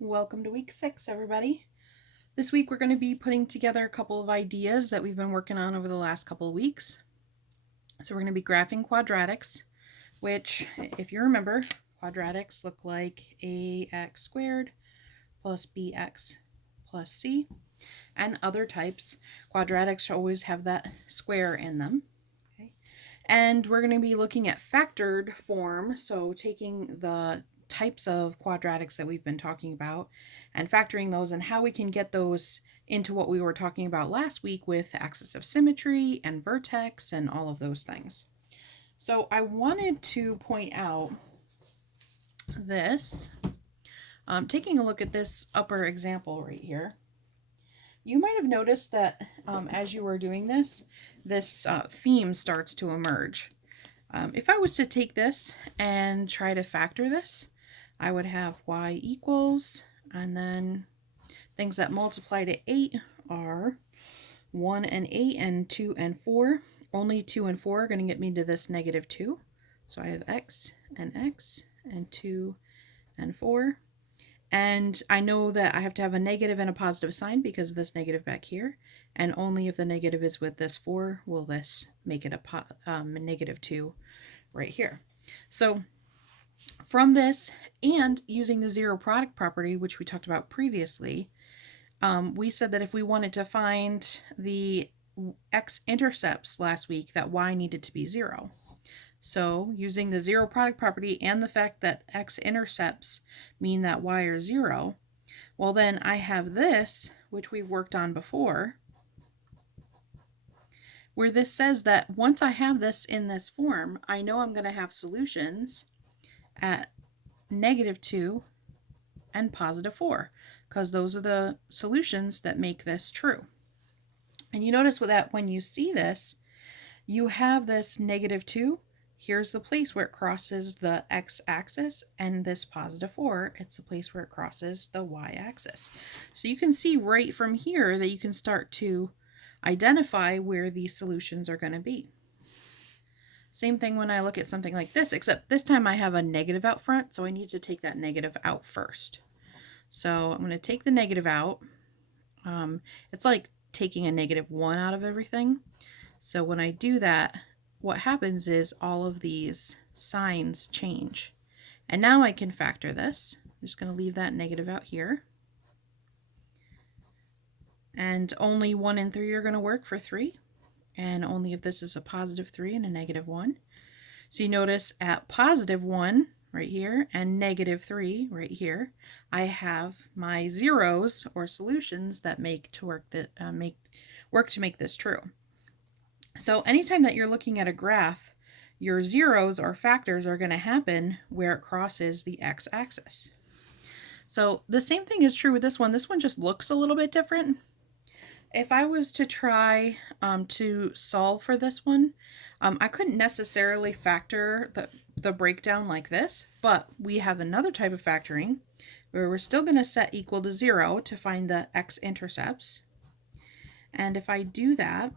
Welcome to week 6, everybody. This week we're going to be putting together a couple of ideas that we've been working on over the last couple of weeks. So we're going to be graphing quadratics, which, if you remember, quadratics look like ax squared plus bx plus c, and other types. Quadratics always have that square in them. Okay. And we're going to be looking at factored form, so taking the types of quadratics that we've been talking about and factoring those and how we can get those into what we were talking about last week with axis of symmetry and vertex and all of those things. So I wanted to point out this, taking a look at this upper example right here. You might have noticed that as you were doing this, theme starts to emerge. If I was to take this and try to factor this, I would have y equals, and then things that multiply to 8 are 1 and 8 and 2 and 4. Only 2 and 4 are going to get me to this -2. So I have x and 2 and 4. And I know that I have to have a negative and a positive sign because of this negative back here. And only if the negative is with this 4 will this make it a -2 right here. So from this and using the zero product property, which we talked about previously, we said that if we wanted to find the x-intercepts last week, that y needed to be 0. So using the zero product property and the fact that x-intercepts mean that y are 0, well then I have this, which we've worked on before, where this says that once I have this in this form, I know I'm going to have solutions at -2 and +4, because those are the solutions that make this true. And you notice that when you see this, you have this -2. Here's the place where it crosses the x-axis, and this +4, it's the place where it crosses the y-axis. So you can see right from here that you can start to identify where these solutions are going to be. Same thing when I look at something like this, except this time I have a negative out front, so I need to take that negative out first. So I'm going to take the negative out. It's like taking a -1 out of everything. So when I do that, what happens is all of these signs change. And now I can factor this. I'm just going to leave that negative out here. And only 1 and 3 are going to work for 3. And only if this is a +3 and a -1. So you notice at +1 right here and -3 right here, I have my zeros or solutions that work to make this true. So anytime that you're looking at a graph, your zeros or factors are going to happen where it crosses the x-axis. So the same thing is true with this one. This one just looks a little bit different. If I was to try to solve for this one, I couldn't necessarily factor the breakdown like this, but we have another type of factoring where we're still going to set equal to 0 to find the x-intercepts. And if I do that,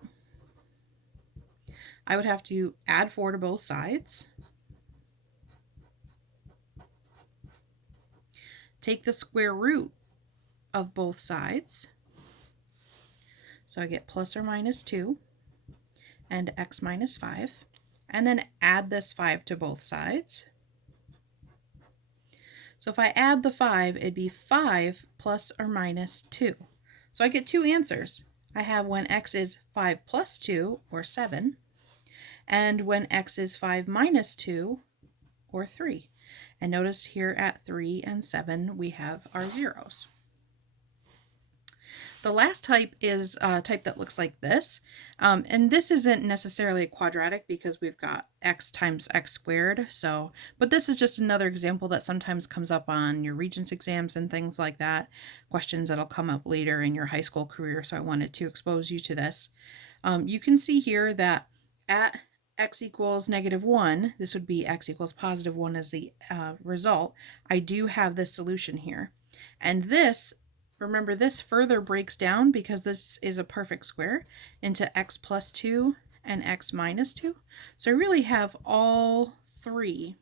I would have to add 4 to both sides, take the square root of both sides, so I get ±2 and x -5, and then add this 5 to both sides. So if I add the 5, it'd be 5 ± 2. So I get 2 answers. I have when x is 5 + 2, or 7, and when x is 5 - 2, or 3. And notice here at 3 and 7, we have our zeros. The last type is a type that looks like this, and this isn't necessarily a quadratic because we've got x times x squared, but this is just another example that sometimes comes up on your Regents exams and things like that, questions that'll come up later in your high school career, so I wanted to expose you to this. You can see here that at x equals -1, this would be x equals +1 as the result. I do have this solution here, and this, remember, this further breaks down because this is a perfect square into x + 2 and x - 2. So I really have all 3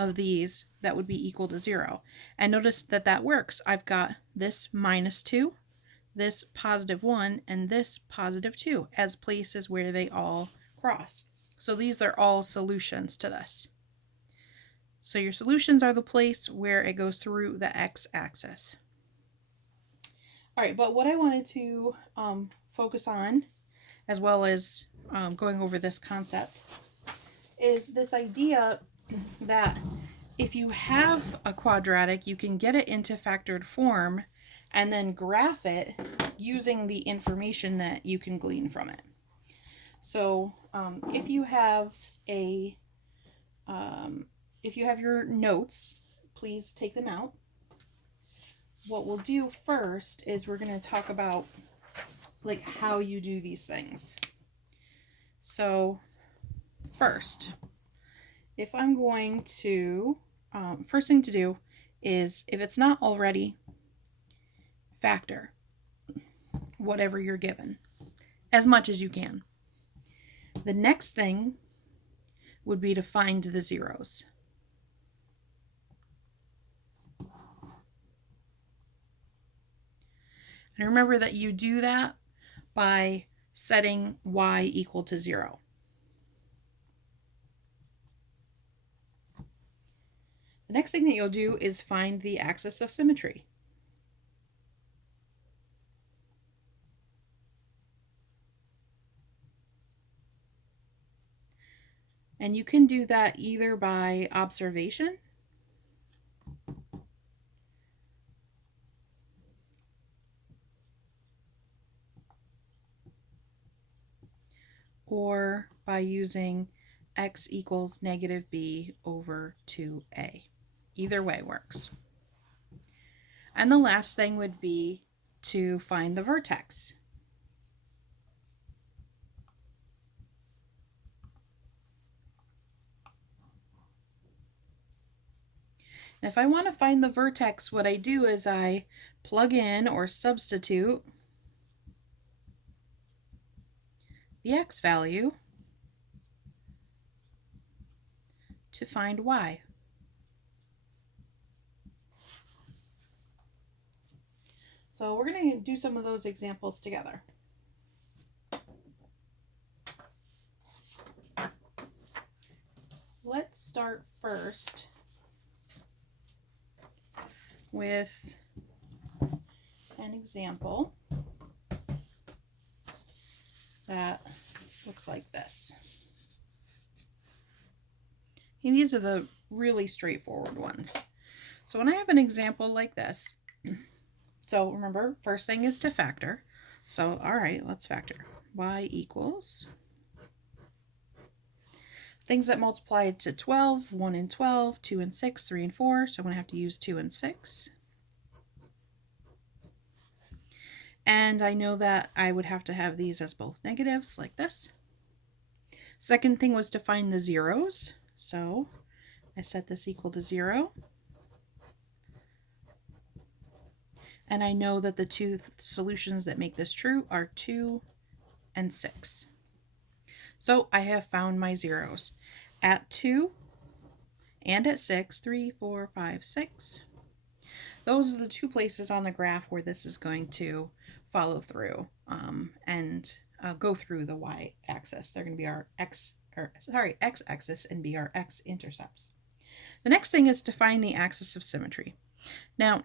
of these that would be equal to 0. And notice that that works. I've got this -2, this +1, and this +2 as places where they all cross. So these are all solutions to this. So your solutions are the place where it goes through the x-axis. All right, but what I wanted to focus on, as well as going over this concept, is this idea that if you have a quadratic, you can get it into factored form and then graph it using the information that you can glean from it. So if you have your notes, please take them out. What we'll do first is we're going to talk about like how you do these things. So first, if I'm going to, first thing to do is, if it's not already, factor whatever you're given as much as you can. The next thing would be to find the zeros. And remember that you do that by setting y equal to 0. The next thing that you'll do is find the axis of symmetry. And you can do that either by observation or by using x equals -b over 2a. Either way works. And the last thing would be to find the vertex. And if I want to find the vertex, what I do is I plug in or substitute the x value to find y. So we're going to do some of those examples together. Let's start first with an example that looks like this. And these are the really straightforward ones. So when I have an example like this, so remember, first thing is to factor. So, all right, let's factor. Y equals things that multiply to 12, 1 and 12, 2 and 6, 3 and 4. So I'm going to have to use 2 and 6. And I know that I would have to have these as both negatives, like this. Second thing was to find the zeros. So I set this equal to 0. And I know that the two solutions that make this true are 2 and 6. So I have found my zeros at 2 and at 6, 3, 4, 5, 6. Those are the two places on the graph where this is going to follow through and go through the y-axis. They're going to be our x-axis and be our x-intercepts. The next thing is to find the axis of symmetry. Now,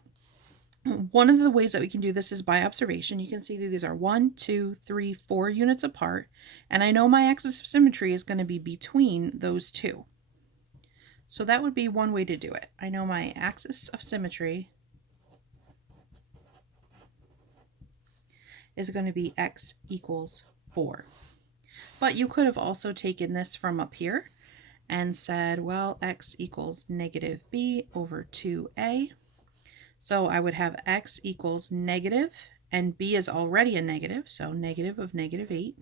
one of the ways that we can do this is by observation. You can see that these are 1, 2, 3, 4 units apart, and I know my axis of symmetry is going to be between those two. So that would be one way to do it. I know my axis of symmetry is going to be x equals 4. But you could have also taken this from up here and said, well, x equals -b over 2a. So I would have x equals negative, and b is already a negative, so negative of -8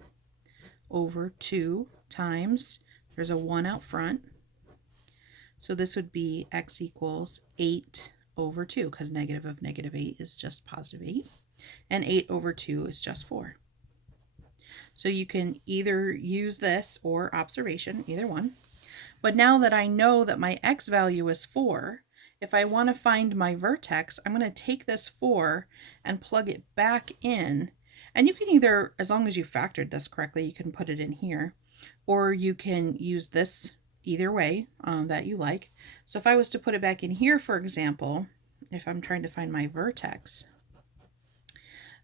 over 2 times, there's a 1 out front. So this would be x equals 8 over 2, because negative of -8 is just +8, and 8 over 2 is just 4. So you can either use this or observation, either one. But now that I know that my x value is 4, if I want to find my vertex, I'm going to take this 4 and plug it back in. And you can either, as long as you factored this correctly, you can put it in here, or you can use this either way that you like. So if I was to put it back in here, for example, if I'm trying to find my vertex,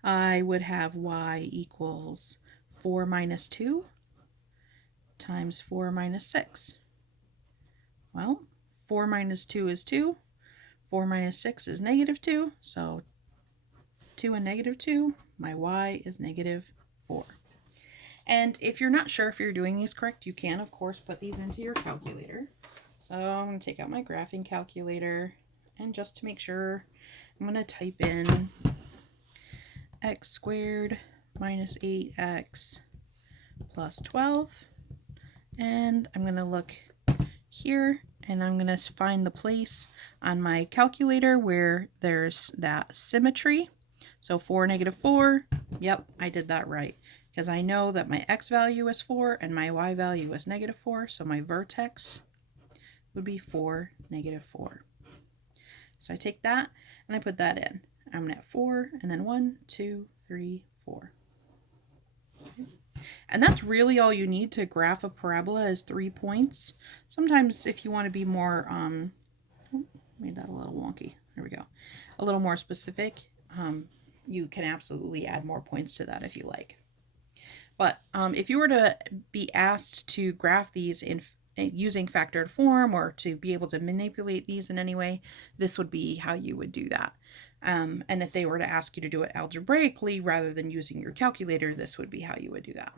I would have y equals 4 minus 2 times 4 minus 6. Well, 4 minus 2 is 2. 4 minus 6 is negative 2. So 2 and negative 2, my y is negative 4. And if you're not sure if you're doing these correct, you can, of course, put these into your calculator. So I'm going to take out my graphing calculator, and just to make sure, I'm going to type in x squared minus 8x plus 12. And I'm going to look here, and I'm going to find the place on my calculator where there's that symmetry. So 4, negative 4, yep, I did that right. Because I know that my x value is 4 and my y value is negative 4, so my vertex would be 4, negative 4. So I take that and I put that in. I'm at 4, and then 1, 2, 3, 4. Okay. And that's really all you need to graph a parabola is 3 points. Sometimes if you want to be more, made that a little wonky. There we go. A little more specific, you can absolutely add more points to that if you like. But if you were to be asked to graph these in using factored form, or to be able to manipulate these in any way, this would be how you would do that. And if they were to ask you to do it algebraically rather than using your calculator, this would be how you would do that.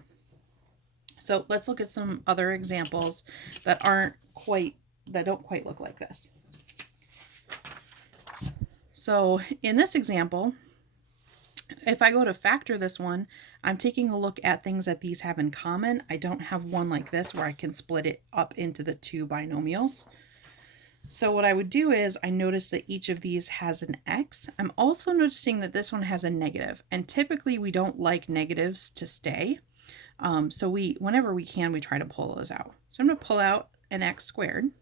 So let's look at some other examples that don't quite look like this. So in this example, if I go to factor this one, I'm taking a look at things that these have in common. I don't have one like this where I can split it up into the two binomials. So what I would do is I notice that each of these has an x. I'm also noticing that this one has a negative, and typically we don't like negatives to stay. So whenever we can, we try to pull those out. So I'm going to pull out an x squared. And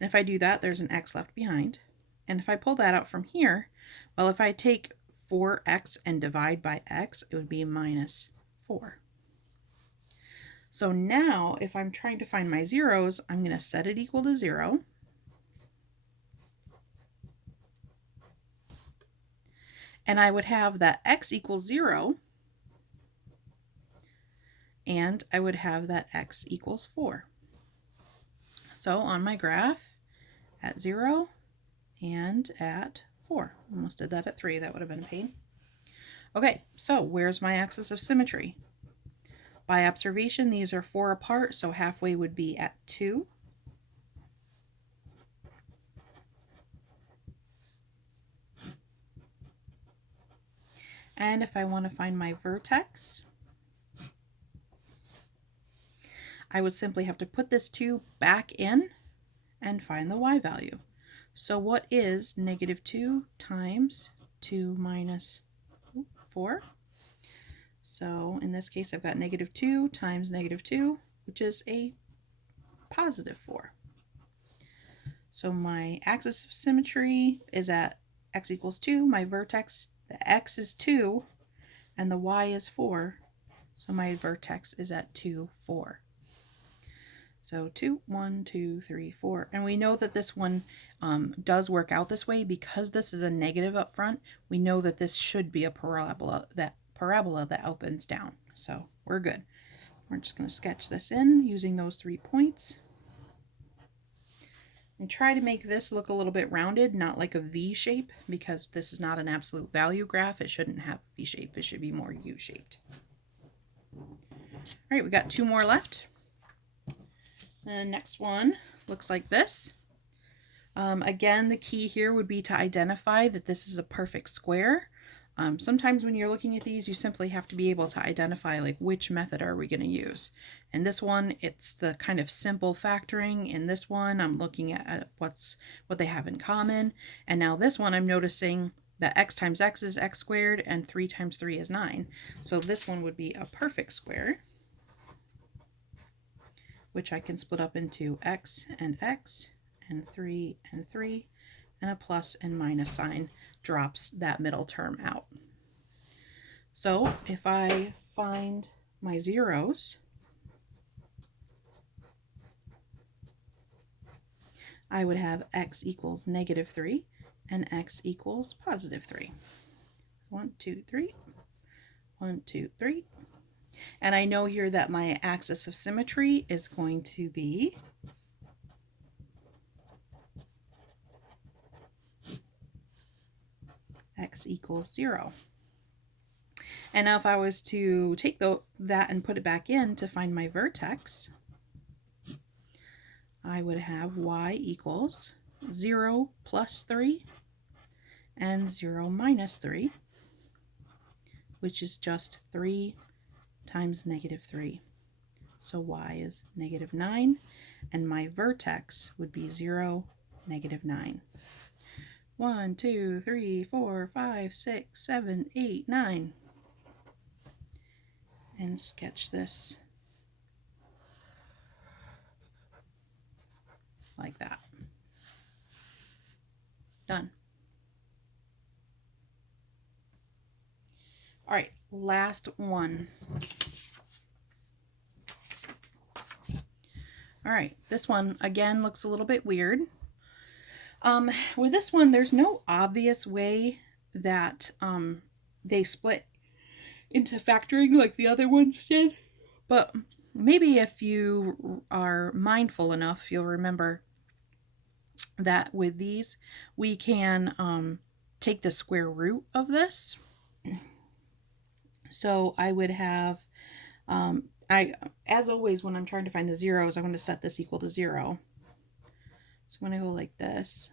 if I do that, there's an x left behind. And if I pull that out from here, well, if I take 4x and divide by x, it would be minus 4. So now if I'm trying to find my zeros, I'm going to set it equal to 0. And I would have that x equals 0. And I would have that x equals 4. So on my graph, at 0 and at 4. Almost did that at 3. That would have been a pain. Okay, so where's my axis of symmetry? By observation, these are 4 apart, so halfway would be at 2. And if I want to find my vertex, I would simply have to put this 2 back in and find the y value. So what is negative 2 times 2 minus 4? So in this case, I've got negative 2 times negative 2, which is a positive 4. So my axis of symmetry is at x equals 2. My vertex, the x is 2, and the y is 4. So my vertex is at 2, 4. So 2, 1, 2, 3, 4. And we know that this one does work out this way because this is a negative up front. We know that this should be a parabola that opens down. So we're good. We're just going to sketch this in using those 3 points. And try to make this look a little bit rounded, not like a V shape, because this is not an absolute value graph. It shouldn't have a V shape. It should be more U-shaped. All right, we got 2 more left. The next one looks like this. Again, the key here would be to identify that this is a perfect square. Sometimes when you're looking at these, you simply have to be able to identify like which method are we going to use. In this one, it's the kind of simple factoring. In this one, I'm looking at what they have in common. And now this one, I'm noticing that x times x is x squared and 3 times 3 is 9. So this one would be a perfect square, which I can split up into x, and 3, and 3, and a plus and minus sign drops that middle term out. So if I find my zeros, I would have x equals -3 and x equals +3. 1, 2, 3, 1, 2, 3. And I know here that my axis of symmetry is going to be x equals 0. And now if I was to take that and put it back in to find my vertex, I would have y equals 0 plus 3 and 0 minus 3, which is just 3 times -3. So y is -9, and my vertex would be 0, -9. 1, 2, 3, 4, 5, 6, 7, 8, 9. And sketch this like that. Done. All right, last one. All right, this one again looks a little bit weird. With this one, there's no obvious way that they split into factoring like the other ones did, but maybe if you are mindful enough, you'll remember that with these, we can take the square root of this. So I would have, as always, when I'm trying to find the zeros, I'm going to set this equal to 0. So I'm going to go like this.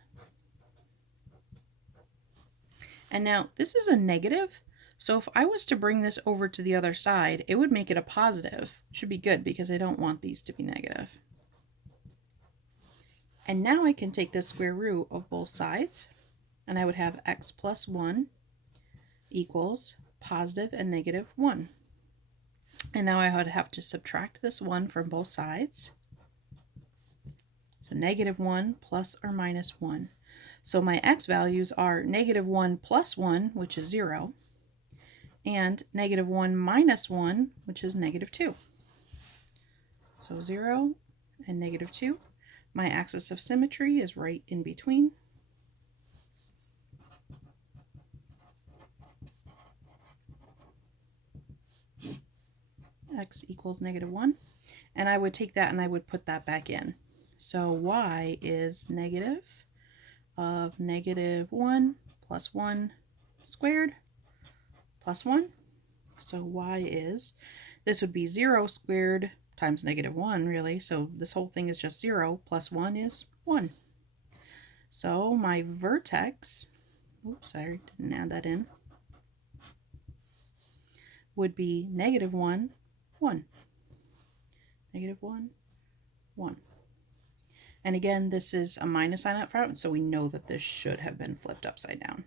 And now this is a negative. So if I was to bring this over to the other side, it would make it a positive. Should be good because I don't want these to be negative. And now I can take the square root of both sides, and I would have x plus 1 equals positive and -1. And now I would have to subtract this 1 from both sides. So -1 plus or minus 1. So my x values are -1 plus 1, which is 0, and -1 minus 1, which is -2. So 0 and -2. My axis of symmetry is right in between. X equals -1. And I would take that and I would put that back in. So y is negative of -1 plus 1 squared plus 1. So y is, this would be 0 squared times -1, really. So this whole thing is just 0 plus 1 is 1. So my vertex, oops, I didn't add that in, would be -1, 1. -1, 1. And again, this is a minus sign up front, so we know that this should have been flipped upside down.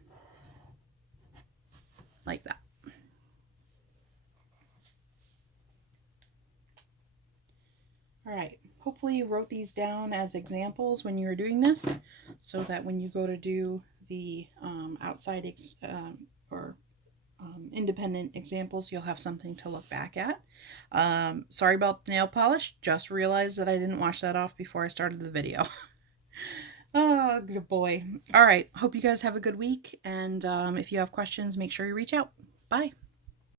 Like that. All right, hopefully you wrote these down as examples when you were doing this, so that when you go to do the outside independent examples, you'll have something to look back at. Sorry about the nail polish, just realized that I didn't wash that off before I started the video. Oh, good boy. All right, hope you guys have a good week, and if you have questions, make sure you reach out. Bye.